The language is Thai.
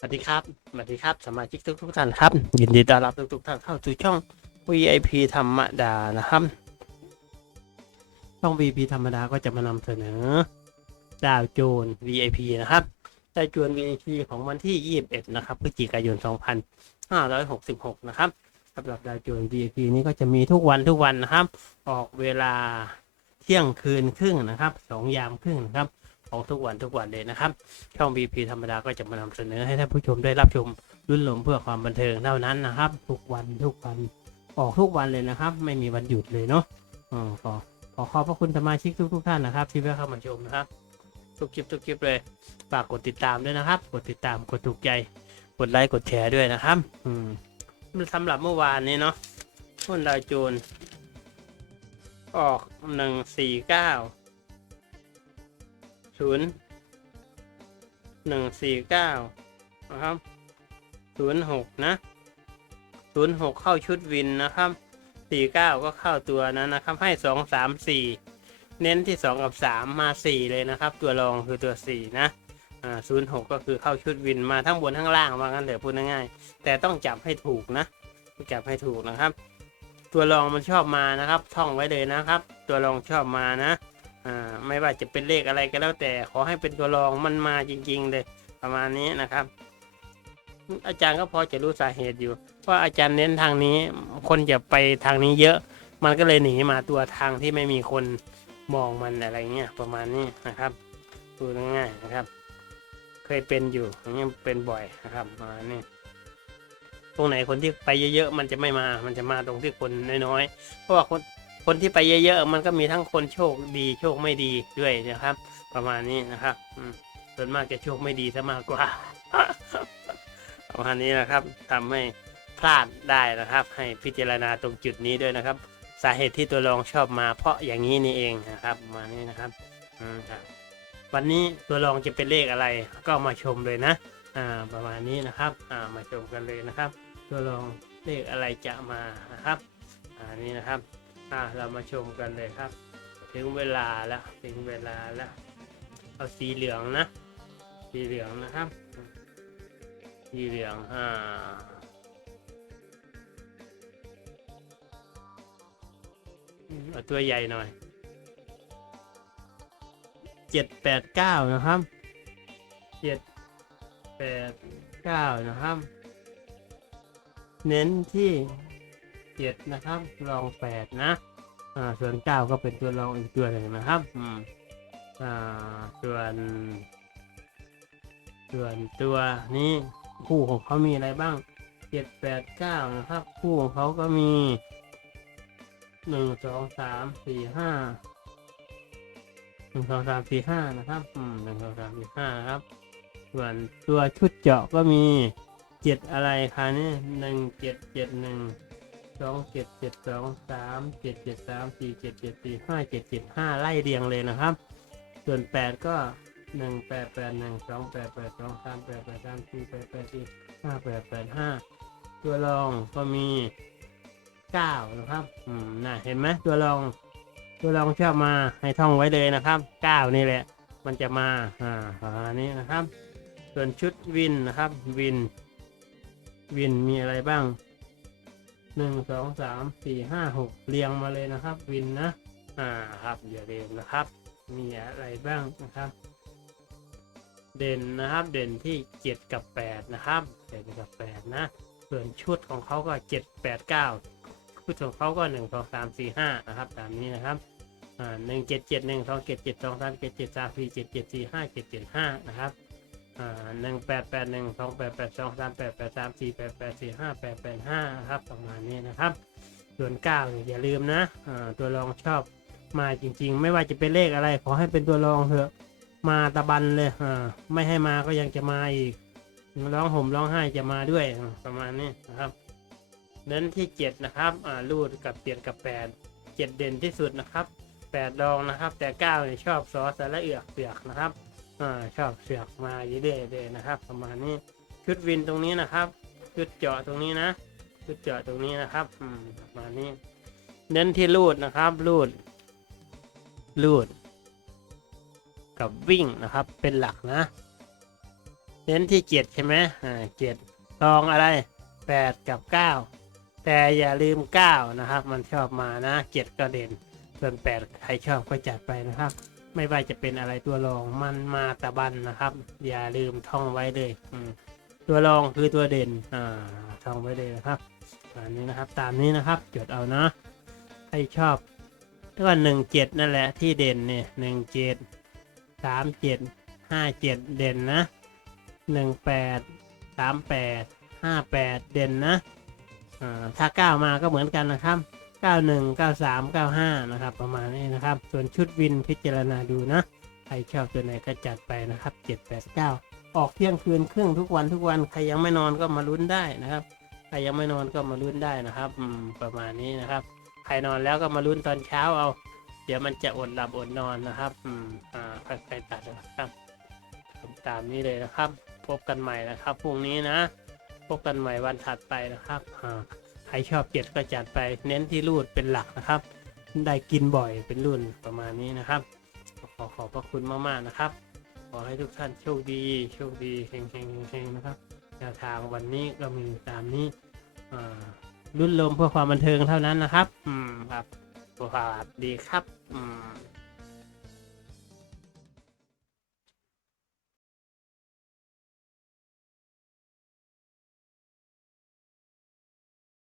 สวัสดีครับ สวัสดีครับ สมาชิกทุกทุกท่านครับ ยินดีต้อนรับทุกทุกท่านเข้าสู่ช่อง VIP ธรรมดานะครับ ช่อง VIP ธรรมดาก็จะมานำเสนอดาวโจน VIP นะครับดาวโจน VIP ของวันที่ 21 นะครับพฤศจิกายน 2566 นะครับสำหรับดาวโจน VIP นี้ก็จะมีทุกวันทุกวันนะครับ ออกเวลาเที่ยงคืนครึ่งนะครับสองยามครึ่งนะครับ ของทุกวันทุกวันเลยนะครับ ช่อง BP ธรรมดาก็จะมานำเสนอให้ท่านผู้ชมได้รับชมรุ่นหลงเพื่อความบันเทิงเท่านั้นนะครับ ทุกวันทุกวันออกทุกวันเลยนะครับ ไม่มีวันหยุดเลยเนาะอืมขอขอขอบพระคุณสมาชิกทุกทุกท่านนะครับ ที่เข้ามาชมนะครับทุกคลิปทุกคลิปเลยฝากกดติดตามด้วยนะครับ กดติดตามกดถูกใจกดไลค์กดแชร์ด้วยนะครับ อืมสำหรับเมื่อวานนี้เนาะหุ้นดาวโจน ออกหนึ่งสี่เก้า ศูนย์หนึ่งสี่เก้านะครับศูนย์หกนะศูนย์หกเข้าชุดวินนะครับสี่เก้าก็เข้าตัวนั้นนะครับ ให้สองสามสี่เน้นที่สองกับสามมาสี่เลยนะครับ ตัวรองคือตัวสี่นะอ่าศูนย์หกก็คือเข้าชุดวินมาทั้งบนทั้งล่างว่างั้นเดี๋ยวพูดง่ายๆแต่ต้องจับให้ถูกนะจับให้ถูกนะครับ ตัวรองมันชอบมานะครับ ท่องไว้เลยนะครับ ตัวรองชอบมานะ อ่าไม่ว่าจะเป็นเลขอะไรก็แล้วแต่ขอให้เป็นตัวรองมันมาจริง ๆ เลยประมาณนี้นะครับ อาจารย์ก็พอจะรู้สาเหตุอยู่ว่าอาจารย์เน้นทางนี้ คนจะไปทางนี้เยอะ มันก็เลยหนีมาตัวทางที่ไม่มีคนมองมันอะไรเงี้ยประมาณนี้นะครับดูง่ายๆนะครับ เคยเป็นอยู่อย่างเงี้ยเป็นบ่อยนะครับประมาณนี้ตรงไหนคนที่ไปเยอะๆมันจะไม่มา มันจะมาตรงที่คนน้อยๆ เพราะว่าคน คนที่ไปเยอะๆ มันก็มีทั้งคนโชคดีโชคไม่ดีด้วยนะครับ ประมาณนี้นะครับส่วนมากจะโชคไม่ดีซะมากกว่า ประมาณนี้นะครับทำให้พลาดได้นะครับ ให้พิจารณาตรงจุดนี้ด้วยนะครับ สาเหตุที่ตัวรองชอบมาเพราะอย่างนี้นี่เองนะครับประมาณนี้นะครับอืมครับวันนี้ตัวรองจะเป็นเลขอะไรก็มาชมเลยนะ อ่า ประมาณนี้นะครับ อ่า มาชมกันเลยนะครับ ตัวรองเลขอะไรจะมานะครับ อ่า นี่นะครับ อ่าเรามาชมกันเลยครับ ถึงเวลาแล้วถึงเวลาแล้ว เอาสีเหลืองนะ สีเหลืองนะครับ สีเหลืองอ่าเอาตัวใหญ่หน่อยเจ็ดแปดเก้านะครับเจ็ดแปดเก้านะครับ เน้นที่ เจ็ดนะครับตัวรองแปดนะอ่าส่วนเก้าก็เป็นตัวรองอีกตัวหนึ่งนะครับอืมอ่าส่วน ส่วนตัวนี้คู่ของเขามีอะไรบ้างเจ็ดแปดเก้านะครับ คู่ของเขาก็มีหนึ่งสองสามสี่ห้าหนึ่งสองสามสี่ห้านะครับอืมหนึ่งสองสามสี่ห้าครับ ส่วนตัวชุดเจาะก็มีเจ็ดอะไรคะนี่หนึ่งเจ็ดเจ็ดหนึ่ง สองเจ็ดเจ็ดสองสามเจ็ดเจ็ดสามสี่เจ็ดเจ็ดสี่ห้าเจ็ดเจ็ดห้าไล่เรียงเลยนะครับ ส่วนแปดก็หนึ่งแปดแปดหนึ่งสองแปดแปดสองสามแปดแปดสามสี่แปดแปดสี่ห้าแปดแปดห้าตัวรองก็มีเก้านะครับ อืมน่ะเห็นไหมตัวรอง ตัวรองชอบมาให้ท่องไว้เลยนะครับเก้านี่แหละ มันจะมาอ่าประมานี้นะครับ ส่วนชุดวินนะครับ วิน วินมีอะไรบ้าง หนึ่งสองสามสี่ห้าหกเรียงมาเลยนะครับ วินนะอ่าครับอย่าลืมนะครับ มีอะไรบ้างนะครับ เด่นนะครับเด่นที่เจ็ดกับแปดนะครับเจ็ดกับแปดนะส่วนชุดของเขาก็เจ็ดแปดเก้าชุดของเขาก็หนึ่งสองสามสี่ห้านะครับตามนี้นะครับอ่าหนึ่งเจ็ดเจ็ดหนึ่งสองเจ็ดเจ็ดสองสามเจ็ดเจ็ดสามสี่เจ็ดเจ็ดสี่ห้าเจ็ดเจ็ดห้านะครับ อ่าหนึ่งแปดแปดหนึ่งสองแปดแปดสองสามแปดแปดสามสี่แปดแปดสี่ห้าแปดแปดห้าครับประมาณนี้นะครับ ส่วนเก้าอย่าลืมนะอ่าตัวรองชอบมาจริง ๆ ไม่ว่าจะเป็นเลขอะไร ขอให้เป็นตัวรองเถอะมาตะบันเลยอ่าไม่ให้มาก็ยังจะมาอีกร้องห่มร้องไห้จะมาด้วยประมาณนี้นะครับเน้นที่เจ็ดนะครับอ่ารูดกับเปลี่ยนกับแปดเจ็ดเด่นที่สุดนะครับแปดรองนะครับ แต่เก้าเนี่ยชอบซอสและเอือกเปลือกนะครับ อ่าชอบเสือกมาเรื่อยๆเลยนะครับ ประมาณนี้ชุดวินตรงนี้นะครับชุดเจาะตรงนี้นะชุดเจาะตรงนี้นะครับอืมประมาณนี้ เน้นที่รูดนะครับรูดรูด กับวิ่งนะครับ เป็นหลักนะเน้นที่เจ็ดใช่ไหมอ่าเจ็ดลองอะไรแปดกับเก้าแต่อย่าลืมเก้านะครับ มันชอบมานะเจ็ดก็เด่นส่วนแปดใครชอบก็จัดไปนะครับ ไม่ว่าจะเป็นอะไรตัวรองมันมาตะบันนะครับ อย่าลืมท่องไว้เลยตัวรองคือตัวเด่นอ่าท่องไว้เลยนะครับอันนี้นะครับตามนี้นะครับจดเอานะใครชอบก็หนึ่งเจ็ดนั่นแหละที่เด่นเนี่ยหนึ่งเจ็ดสามเจ็ดห้าเจ็ดเด่นนะหนึ่งแปดสามแปดห้าแปดเด่นนะอ่าถ้าเก้ามาก็เหมือนกันนะครับ 91 93 95 นะครับ ประมาณนี้นะครับ ส่วนชุดวินพิจารณาดูนะ ใครชอบตัวไหนก็จัดไปนะครับ 789 ออกเที่ยงคืนครึ่งทุกวันทุกวัน ใครยังไม่นอนก็มาลุ้นได้นะครับ ใครยังไม่นอนก็มาลุ้นได้นะครับ ประมาณนี้นะครับ ใครนอนแล้วก็มาลุ้นตอนเช้าเอา เดี๋ยวมันจะอดหลับอดนอนนะครับ อืม อ่าใค่อยๆตัดนะครับตามนี้เลยนะครับ พบกันใหม่นะครับ พรุ่งนี้นะ พบกันใหม่วันถัดไปนะครับอ่า ใครชอบเก็ดก็จัดไปเน้นที่รูดเป็นหลักนะครับ ได้กินบ่อยเป็นรุ่นประมาณนี้นะครับ ขอขอบพระคุณมากๆนะครับ ขอให้ทุกท่านโชคดีโชคดีเฮงเฮงเฮงนะครับแนวทางวันนี้ก็มีตามนี้รุ่นลมเพื่อความบันเทิงเท่านั้นนะครับ อืมครับสวัสดีครับ อืม